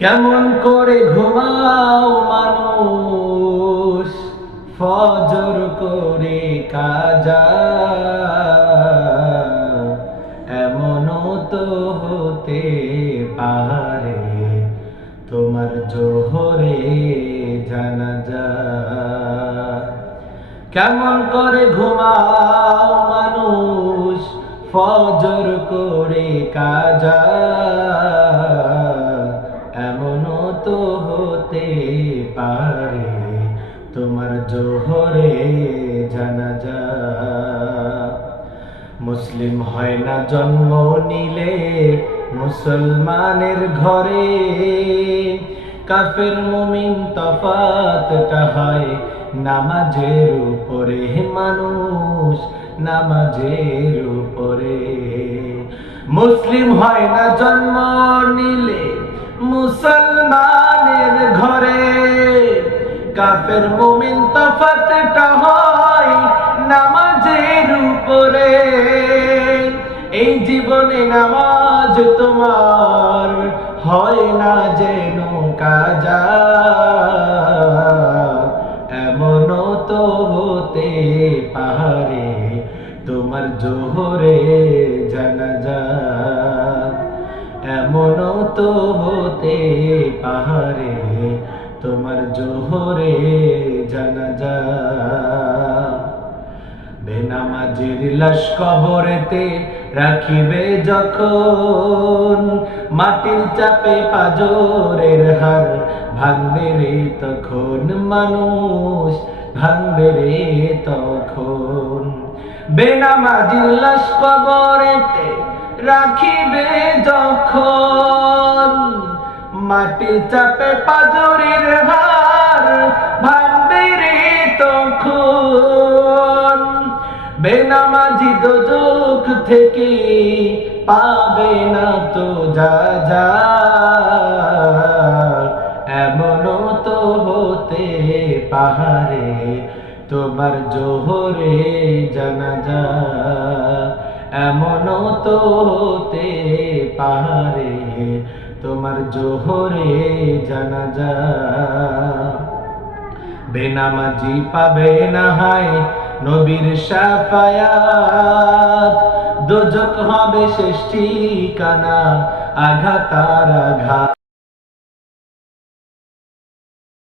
কেমন করে ঘুমাও মানুষ ফজর করে কাজা, এমনও তো হতে পারে তোমার জোহরে জানাজা। কেমন করে ঘুমাও মানুষ ফজর করে কাজা, এমনও তো হতে পারে তোমার জোহরে জানাজা। মুসলিম হয় না জন্ম নিলে মুসলমানের ঘরে, কাফের মুমিন তফাতটা হয় নামাজের উপরে। মানুষ নামাজের উপরে। মুসলিম হয় না জন্ম নিলে মুসলমানের ঘরে, কাফের মুমিন তফাতটা হয় নামাজের উপরে। এই জীবনে নামাজ তোমার হয় না যেন কাজা, এমনও তো হতে পারে তোমার জোহরে জানাজা, এমনও তো হতে পারে তোমার জোহরে জানাজা। বেনামাজির লাশ কবরেতে রাখিবে যখন, মাটির চাপে পাজরের হার ভাঙবে রে তখন। মানুষ ভাঙবে রে তখন। বেনামাজির লাশ কবরেতে রাখিবে যখন, মাটির চাপে পাজরের হার ভাঙবে রে তখন। বেনামাজি দোজখ থেকে পাবে না তো যা, এমনও তো হতে পারে তোমার জোহরে জানাজা, এমনও তো হতে পারে তোমার জোহরে জানাজা। বেনামাজি পাবে না হায় নবীর শাফায়াত, দোজখ হবে শেষ ঠিকানা আঘাত আর আঘাত।